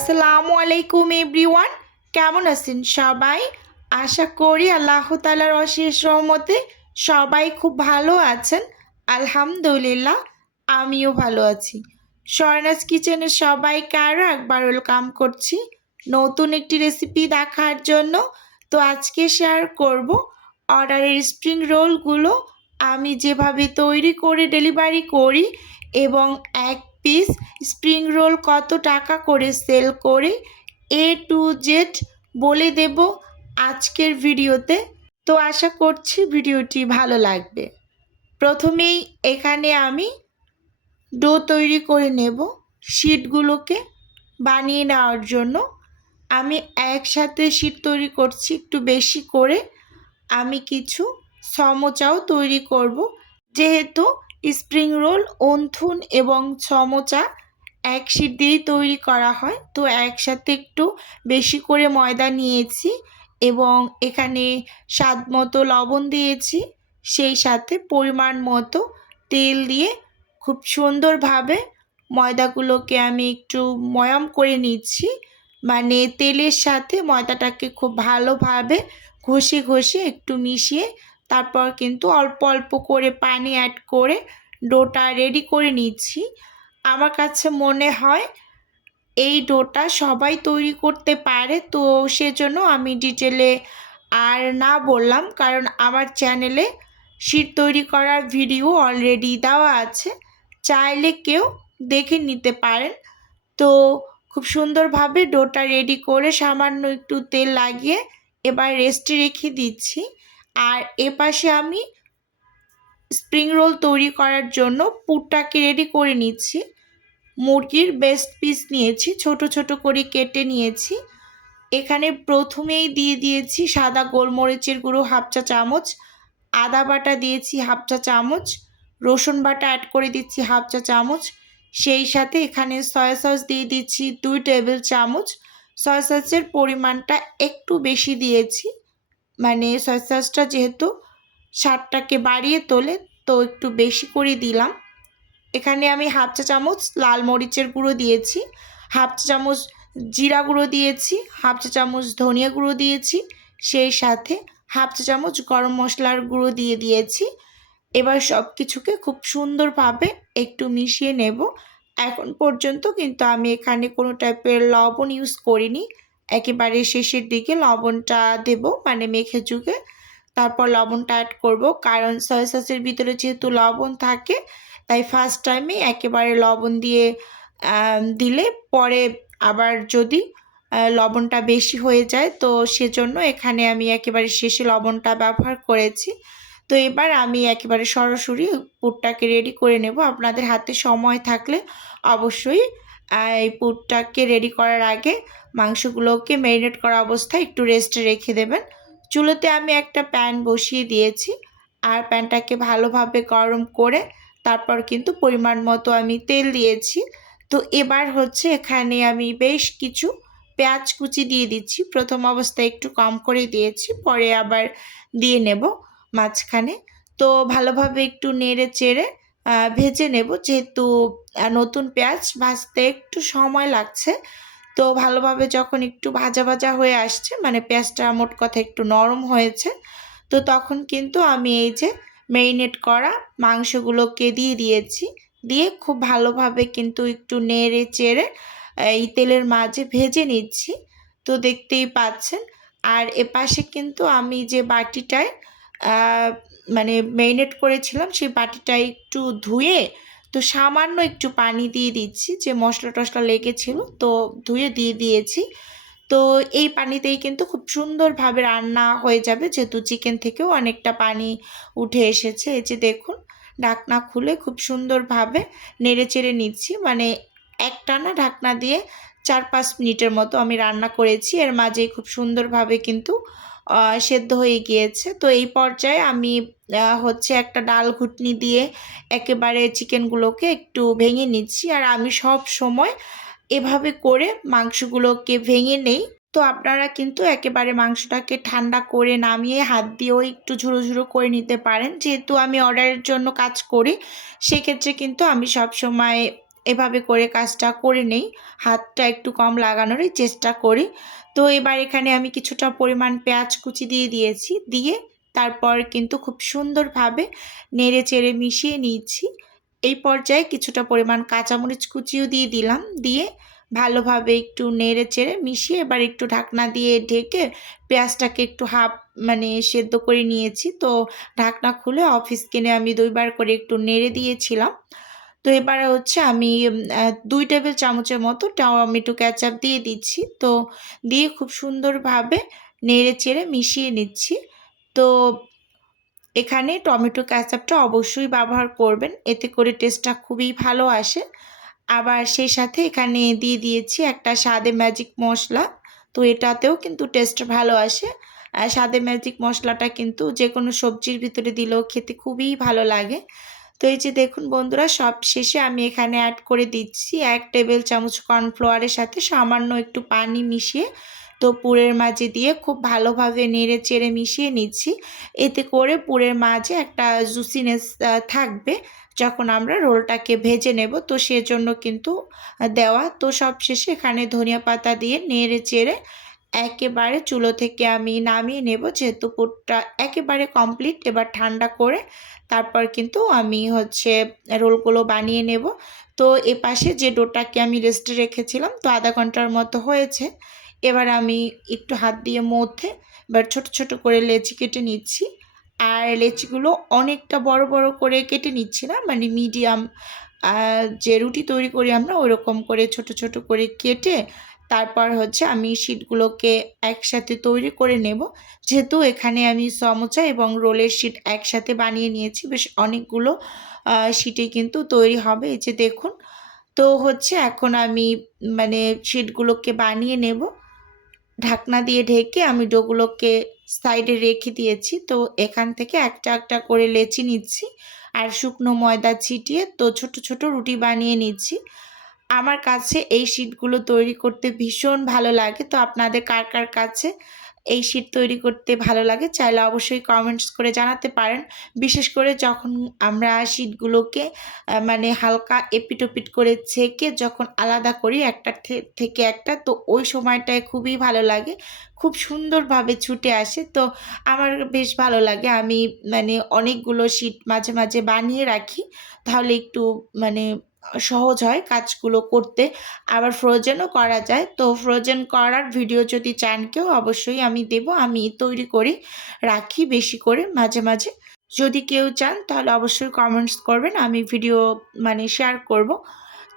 আসসালামু আলাইকুম এভরিওয়ান, কেমন আছেন সবাই? আশা করি আল্লাহ তাআলার অশেষ রহমতে সবাই খুব ভালো আছেন। আলহামদুলিল্লাহ, আমিও ভালো আছি। স্বর্ণাস কিচেনে সবাইকে আরও একবার ওয়েলকাম করছি নতুন একটি রেসিপি দেখার জন্য। তো আজকে শেয়ার করব অর্ডারের স্প্রিং রোলগুলো আমি যেভাবে তৈরি করে ডেলিভারি করি এবং এক পিস স্প্রিং রোল কত টাকা করে সেল করে এ টু জেড বলে দেব আজকের ভিডিওতে। তো আশা করছি ভিডিওটি ভালো লাগবে। প্রথমেই এখানে আমি ডো তৈরি করে নেব। শিটগুলোকে বানিয়ে নেওয়ার জন্য আমি একসাথে শিট তৈরি করছি একটু বেশি করে। আমি কিছু সমোচাও তৈরি করব, যেহেতু স্প্রিং রোল ওন্থুন এবং সমোচা এক শিট দিয়েই তৈরি করা হয়। তো একসাথে একটু বেশি করে ময়দা নিয়েছি এবং এখানে স্বাদ মতো লবণ দিয়েছি, সেই সাথে পরিমাণ মতো তেল দিয়ে খুব সুন্দরভাবে ময়দাগুলোকে আমি একটু ময়াম করে নিচ্ছি। মানে তেলের সাথে ময়দাটাকে খুব ভালোভাবে ঘষে ঘষে একটু মিশিয়ে তারপর কিন্তু অল্প অল্প করে পানি অ্যাড করে ডোটা রেডি করে নিচ্ছি। আমার কাছে মনে হয় এই ডোটা সবাই তৈরি করতে পারে, তো সেজন্য আমি ডিটেলে আর না বললাম, কারণ আমার চ্যানেলে শিট তৈরি করার ভিডিও অলরেডি দেওয়া আছে, চাইলে কেউ দেখে নিতে পারেন। তো খুব সুন্দরভাবে ডোটা রেডি করে সামান্য একটু তেল লাগিয়ে এবার রেস্টে রেখে দিচ্ছি। আর এপাশে আমি স্প্রিং রোল তৈরি করার জন্য পুরটাকে রেডি করে নিচ্ছি। মুরগির বেস্ট পিস নিয়েছি, ছোট ছোট করে কেটে নিয়েছি। এখানে প্রথমেই দিয়ে দিয়েছি সাদা গোলমরিচের গুঁড়ো হাফ চা চামচ, আদা বাটা দিয়েছি হাফ চা চামচ, রসুন বাটা অ্যাড করে দিচ্ছি হাফ চা চামচ, সেই সাথে এখানে সয়া সস দিয়ে দিচ্ছি 2 টেবিল চামচ। সয়া সসের পরিমাণটা একটু বেশি দিয়েছি, মানে সয়া সসটা যেহেতু স্বাদটাকে বাড়িয়ে তোলে, তো একটু বেশি করে দিলাম। এখানে আমি হাফ চা চামচ লাল মরিচের গুঁড়ো দিয়েছি, হাফ চা চামচ জিরা গুঁড়ো দিয়েছি, হাফ চা চামচ ধনিয়া গুঁড়ো দিয়েছি, সেই সাথে হাফ চা চামচ গরম মশলার গুঁড়ো দিয়ে দিয়েছি। এবার সব কিছুকে খুব সুন্দরভাবে একটু মিশিয়ে নেব। এখন পর্যন্ত কিন্তু আমি এখানে কোনো টাইপের লবণ ইউজ করিনি, একেবারে শেষের দিকে লবণটা দেব, মানে মেখে চুকে তারপর লবণটা অ্যাড করব, কারণ সয়া সসের ভিতরে যেহেতু লবণ থাকে তাই ফার্স্ট টাইমে একেবারে লবণ দিয়ে দিলে পরে আবার যদি লবণটা বেশি হয়ে যায়, তো সেজন্য এখানে আমি একেবারে শেষে লবণটা ব্যবহার করেছি। তো এবার আমি একেবারে সরাসরি পুরটাকে রেডি করে নেব। আপনাদের হাতে সময় থাকলে অবশ্যই এই পুরটাকে রেডি করার আগে মাংসগুলোকে ম্যারিনেট করা অবস্থায় একটু রেস্টে রেখে দেবেন। চুলোতে আমি একটা প্যান বসিয়ে দিয়েছি, আর প্যানটাকে ভালোভাবে গরম করে তারপর কিন্তু পরিমাণ মতো আমি তেল দিয়েছি। তো এবার হচ্ছে এখানে আমি বেশ কিছু পেঁয়াজ কুচি দিয়ে দিচ্ছি। প্রথম অবস্থায় একটু কম করে দিয়েছি, পরে আবার দিয়ে নেব মাঝখানে। তো ভালোভাবে একটু নেড়ে চেড়ে ভেজে নেব, যেহেতু নতুন পেঁয়াজ ভাজতে একটু সময় লাগছে। তো ভালোভাবে যখন একটু ভাজা ভাজা হয়ে আসছে, মানে পেঁয়াজটা মোট কথা একটু নরম হয়েছে, তো তখন কিন্তু আমি এই যে ম্যারিনেট করা মাংসগুলোকে দিয়ে দিয়েছি। দিয়ে খুব ভালোভাবে কিন্তু একটু নেড়ে চেড়ে এই তেলের মাঝে ভেজে নিচ্ছি। তো দেখতেই পাচ্ছেন। আর এপাশে কিন্তু আমি যে বাটিটায় মানে ম্যারিনেট করেছিলাম সেই বাটিটা একটু ধুয়ে তো সামান্য একটু পানি দিয়ে দিচ্ছি, যে মশলা টশলা লেগেছিল তো ধুয়ে দিয়ে দিয়েছি। তো এই পানিতেই কিন্তু খুব সুন্দরভাবে রান্না হয়ে যাবে, যেহেতু চিকেন থেকেও অনেকটা পানি উঠে এসেছে। এই যে দেখুন, ঢাকনা খুলে খুব সুন্দরভাবে নেড়ে চেড়ে নিচ্ছি, মানে একটানা ঢাকনা দিয়ে 4-5 মিনিটের মতো আমি রান্না করেছি। এর মাঝেই খুব সুন্দরভাবে কিন্তু সেদ্ধ হয়ে গিয়েছে। তো এই পর্যায়ে আমি হচ্ছে একটা ডাল ঘুটনি দিয়ে একেবারে চিকেনগুলোকে একটু ভেঙে নিচ্ছি। আর আমি সব সময় এভাবে করে মাংসগুলোকে ভেঙে নেই। তো আপনারা কিন্তু একেবারে মাংসটাকে ঠান্ডা করে নামিয়ে হাত দিয়েও একটু ঝুরো ঝুরো করে নিতে পারেন। যেহেতু আমি অর্ডারের জন্য কাজ করি, সেক্ষেত্রে কিন্তু আমি সব সময় এভাবে করে কাজটা করে নেই, হাতটা একটু কম লাগানোরই চেষ্টা করি। তো এবার এখানে আমি কিছুটা পরিমাণ পেঁয়াজ কুচি দিয়ে দিয়েছি, দিয়ে তারপর কিন্তু খুব সুন্দরভাবে নেড়ে চেড়ে মিশিয়ে নিচ্ছি। এই পর্যায়ে কিছুটা পরিমাণ কাঁচামরিচ কুচিও দিয়ে দিলাম, দিয়ে ভালোভাবে একটু নেড়ে চেড়ে মিশিয়ে এবার একটু ঢাকনা দিয়ে ঢেকে পেঁয়াজটাকে একটু হাফ সেদ্ধ করে নিয়েছি। তো ঢাকনা খুলে অফ স্ক্রিনে আমি ২ বার করে একটু নেড়ে দিয়েছিলাম। তো এবারে হচ্ছে আমি ২ টেবিল চামচের মতো টমেটো কেচাপ দিয়ে দিচ্ছি। তো দিয়ে খুব সুন্দরভাবে নেড়ে চেড়ে মিশিয়ে নিচ্ছি। তো এখানে টমেটো কেচাপটা অবশ্যই ব্যবহার করবেন, এতে করে টেস্টটা খুবই ভালো আসে। আবার সেই সাথে এখানে দিয়ে দিয়েছি একটা স্বাদে ম্যাজিক মশলা। তো এটাতেও কিন্তু টেস্ট ভালো আসে। স্বাদে ম্যাজিক মশলাটা কিন্তু যেকোনো সবজির ভিতরে দিলেও খেতে খুবই ভালো লাগে। তো এই যে দেখুন বন্ধুরা, সব শেষে আমি এখানে অ্যাড করে দিচ্ছি ১ টেবিল চামচ কর্নফ্লাওয়ারের সাথে সামান্য একটু পানি মিশিয়ে, তো পুরের মাঝে দিয়ে খুব ভালোভাবে নেড়ে চেড়ে মিশিয়ে নিচ্ছি। এতে করে পুরের মাঝে একটা জুসিনেস থাকবে যখন আমরা রোলটাকে ভেজে নেব, তো সেজন্য কিন্তু দেওয়া। তো সবশেষে এখানে ধনিয়া পাতা দিয়ে নেড়ে চেড়ে একেবারে চুলো থেকে আমি নামিয়ে নেব, যেহেতু পুরটা একেবারে কমপ্লিট। এবার ঠান্ডা করে তারপর কিন্তু আমি হচ্ছে রোলগুলো বানিয়ে নেব। তো এপাশে যে ডোটাকে আমি রেস্টে রেখেছিলাম, তো আধা ঘন্টার মতো হয়েছে। এবার আমি একটু হাত দিয়ে মধ্যে এবার ছোট ছোট করে লেচি কেটে নিচ্ছি। আর লেচিগুলো অনেকটা বড় বড় করে কেটে নিচ্ছি না, মিডিয়াম যে রুটি তৈরি করি আমরা ওইরকম করে ছোট ছোট করে কেটে তারপর হচ্ছে আমি শিটগুলোকে একসাথে তৈরি করে নেব। যেহেতু এখানে আমি সমোসা এবং রোলের শিট একসাথে বানিয়ে নিয়েছি, বেশ অনেকগুলো শিটে কিন্তু তৈরি হবে। এই যে দেখুন, তো হচ্ছে এখন আমি শিটগুলোকে বানিয়ে নেব। ঢাকনা দিয়ে ঢেকে আমি ডোগুলোকে সাইডে রেখে দিয়েছি। তো এখান থেকে একটা একটা করে লেচি নিচ্ছি আর শুকনো ময়দা ছিটিয়ে তো ছোট ছোট রুটি বানিয়ে নিচ্ছি। আমার কাছে এই শিটগুলো তৈরি করতে ভীষণ ভালো লাগে। তো আপনাদের কার কার কাছে এই শিট তৈরি করতে ভালো লাগে চাইলে অবশ্যই কমেন্টস করে জানাতে পারেন। বিশেষ করে যখন আমরা শিটগুলোকে হালকা এপিট-ওপিট করে ছেঁকে যখন আলাদা করি একটা থেকে একটা, তো ওই সময়টায় খুবই ভালো লাগে। খুব সুন্দরভাবে ছুটে আসে। তো আমার বেশ ভালো লাগে। আমি অনেকগুলো শিট মাঝে মাঝে বানিয়ে রাখি। তাহলে একটু মানে সহজ হয় কাজগুলো করতে। আবার ফ্রোজেনও করা যায়। তো ফ্রোজেন করার ভিডিও যদি চান কেউ অবশ্যই আমি দেব। আমি তৈরি করি, রাখি বেশি করে মাঝে মাঝে। যদি কেউ চান তাহলে অবশ্যই কমেন্টস করবেন, আমি ভিডিও শেয়ার করব।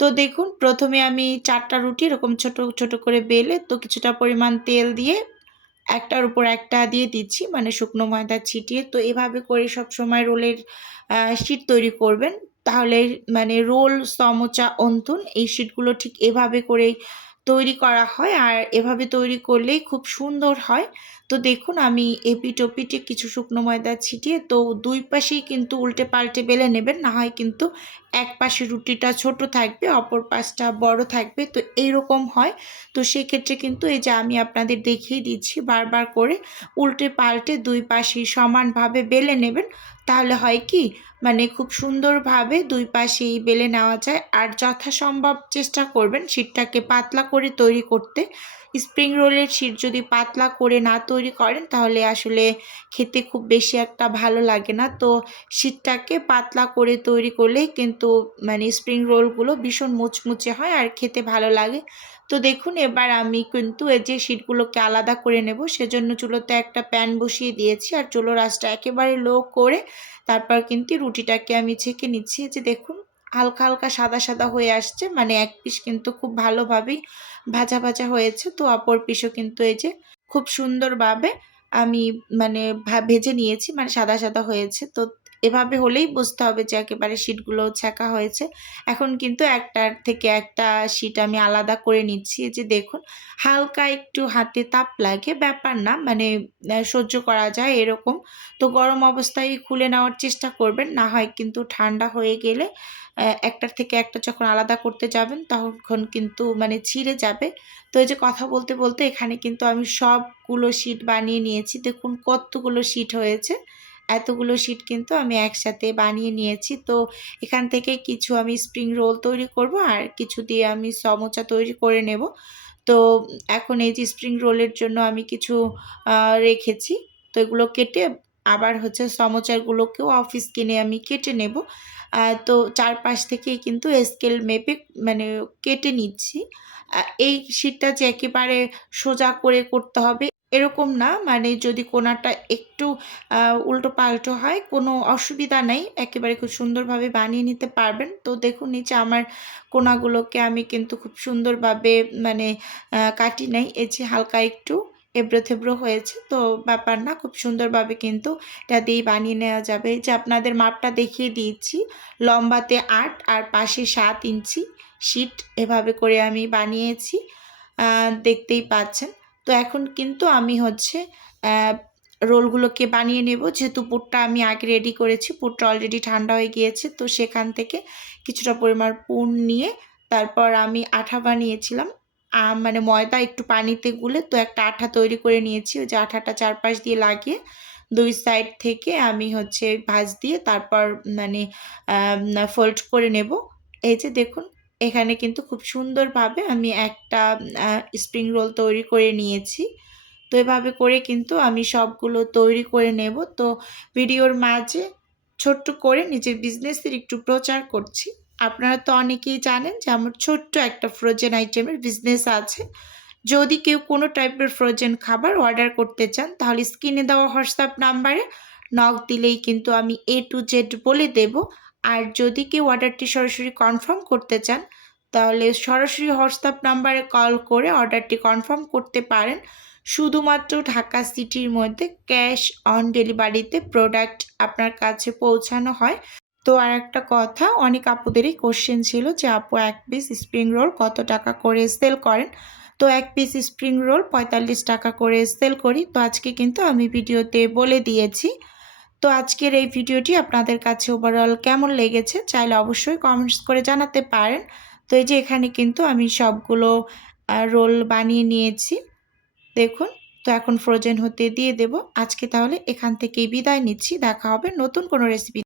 তো দেখুন, প্রথমে আমি ৪ টা রুটি এরকম ছোট ছোট করে বেলে তো কিছুটা পরিমাণ তেল দিয়ে একটার উপর একটা দিয়ে দিচ্ছি, শুকনো ময়দা ছিটিয়ে। তো এভাবে করে সবসময় রোলের শিট তৈরি করবেন। তাহলে রোল, সমোচা, অন্তুন এই শিটগুলো ঠিক এভাবে করেই তৈরি করা হয়। আর এভাবে তৈরি করলেই খুব সুন্দর হয়। তো দেখুন, আমি এপিঠ-ওপিঠে কিছু শুকনো ময়দা ছিটিয়ে তো ২ পাশেই কিন্তু উল্টে পাল্টে বেলে নেবেন। না হয় কিন্তু এক পাশে রুটিটা ছোট থাকবে, অপর পাশটা বড় থাকবে। তো এইরকম হয়। তো সেক্ষেত্রে কিন্তু এই যে আমি আপনাদের দেখিয়ে দিচ্ছি, বারবার করে উল্টে পাল্টে ২ পাশেই সমানভাবে বেলে নেবেন। তাহলে হয় কি, খুব সুন্দরভাবে ২ পাশেই বেলে নেওয়া যায়। আর যথাসম্ভব চেষ্টা করবেন শিটটাকে পাতলা করে তৈরি করতে। স্প্রিং রোলের শিট যদি পাতলা করে না তৈরি করেন তাহলে আসলে খেতে খুব বেশি একটা ভালো লাগে না। তো শিটটাকে পাতলা করে তৈরি করলেই কিন্তু স্প্রিং রোলগুলো ভীষণ মুচমুচে হয় আর খেতে ভালো লাগে। তো দেখুন, এবার আমি কিন্তু এই যে শিটগুলোকে আলাদা করে নেব, সেজন্য চুলোতে একটা প্যান বসিয়ে দিয়েছি আর চুলোর আঁচটা একেবারে লো করে তারপর কিন্তু রুটিটাকে আমি ছেঁকে নিচ্ছি। এই যে দেখুন, হালকা হালকা সাদা সাদা হয়ে আসছে, এক পিস কিন্তু খুব ভালোভাবেই ভাজা ভাজা হয়েছে। তো অপর পিসও কিন্তু এই যে খুব সুন্দরভাবে আমি ভেজে নিয়েছি, সাদা সাদা হয়েছে। তো এভাবে হলেই বুঝতে হবে যে একেবারে শিটগুলো ছেঁকা হয়েছে। এখন কিন্তু একটার থেকে একটা শিট আমি আলাদা করে নিচ্ছি। এই যে দেখুন, হালকা একটু হাতে তাপ লাগে, ব্যাপার না, সহ্য করা যায় এরকম। তো গরম অবস্থায় খুলে নেওয়ার চেষ্টা করবেন, না হয় কিন্তু ঠান্ডা হয়ে গেলে একটার থেকে একটা যখন আলাদা করতে যাবেন তখন কিন্তু ছিঁড়ে যাবে। তো এই যে কথা বলতে বলতে এখানে কিন্তু আমি সবগুলো শিট বানিয়ে নিয়েছি। দেখুন কতগুলো শিট হয়েছে। এতগুলো শিট কিন্তু আমি একসাথে বানিয়ে নিয়েছি। তো এখান থেকে কিছু আমি স্প্রিং রোল তৈরি করব আর কিছু দিয়ে আমি সমোচা তৈরি করে নেব। তো এখন এই যে স্প্রিং রোলের জন্য আমি কিছু রেখেছি। তো এগুলো কেটে আবার হচ্ছে সমোচাগুলোকেও অফিস কিনে আমি কেটে নেব। তো চারপাশ থেকেই কিন্তু স্কেল মেপে মানে কেটে নিচ্ছি। এই শীটটা যে একেবারে সোজা করে করতে হবে এরকম না, মানে যদি কোণাটা একটু উল্টো-পাল্টো হয় কোনো অসুবিধা নেই, একেবারে খুব সুন্দরভাবে বানিয়ে নিতে পারবেন। তো দেখুন নিচে আমার কোণাগুলোকে আমি কিন্তু খুব সুন্দরভাবে মানে কাটি নাই, এই যে হালকা একটু এবড়ো-থেবড়ো হয়েছে, তো ব্যাপার না, খুব সুন্দরভাবে কিন্তু এটা দিয়েই বানিয়ে নেওয়া যাবে। এই যে আপনাদের মাপটা দেখিয়ে দিয়েছি, লম্বাতে 8 আর পাশে 7 ইঞ্চি শীট এভাবে করে আমি বানিয়েছি, দেখতেই পাচ্ছেন। তো এখন কিন্তু আমি হচ্ছে রোলগুলোকে বানিয়ে নেব। যেহেতু পুরটা আমি আগে রেডি করেছি, পুরটা অলরেডি ঠান্ডা হয়ে গিয়েছে, তো সেখান থেকে কিছুটা পরিমাণ পুর নিয়ে তারপর আমি আঠা বানিয়েছিলাম, মানে ময়দা একটু পানিতে গুলে তো একটা আঠা তৈরি করে নিয়েছি। ওই যে আঠাটা চারপাশ দিয়ে লাগিয়ে 2 সাইড থেকে আমি হচ্ছে ভাঁজ দিয়ে তারপর মানে ফোল্ড করে নেব। এই যে দেখুন এখানে কিন্তু খুব সুন্দরভাবে আমি একটা স্প্রিং রোল তৈরি করে নিয়েছি। তো এভাবে করে কিন্তু আমি সবগুলো তৈরি করে নেব। তো ভিডিওর মাঝে ছোট্ট করে নিজের বিজনেসের একটু প্রচার করছি। আপনারা তো অনেকেই জানেন যে আমার ছোট্ট একটা ফ্রোজেন আইটেমের বিজনেস আছে। যদি কেউ কোনো টাইপের ফ্রোজেন খাবার অর্ডার করতে চান তাহলে স্ক্রিনে দেওয়া হোয়াটসঅ্যাপ নাম্বারে নক দিলেই কিন্তু আমি A to Z বলে দেব। আর যদি কেউ অর্ডারটি সরাসরি কনফার্ম করতে চান তাহলে সরাসরি হোয়াটসঅ্যাপ নাম্বারে কল করে অর্ডারটি কনফার্ম করতে পারেন। শুধুমাত্র ঢাকা সিটির মধ্যে ক্যাশ অন ডেলিভারিতে প্রোডাক্ট আপনার কাছে পৌঁছানো হয়। তো আর একটা কথা, অনেক আপুদেরই কোশ্চেন ছিল যে আপু 1 পিস স্প্রিং রোল কত টাকা করে সেল করেন? তো 1 পিস স্প্রিং রোল 45 টাকা করে সেল করি। তো আজকে কিন্তু আমি ভিডিওতে বলে দিয়েছি। তো আজকের এই ভিডিওটি আপনাদের কাছে ওভারঅল কেমন লেগেছে চাইলে অবশ্যই কমেন্টস করে জানাতে পারেন। তো এই যে এখানে কিন্তু আমি সবগুলো রোল বানিয়ে নিয়েছি দেখুন। তো এখন ফ্রোজেন হতে দিয়ে দেব। আজকে তাহলে এখান থেকেই বিদায় নিচ্ছি। দেখা হবে নতুন কোনো রেসিপি।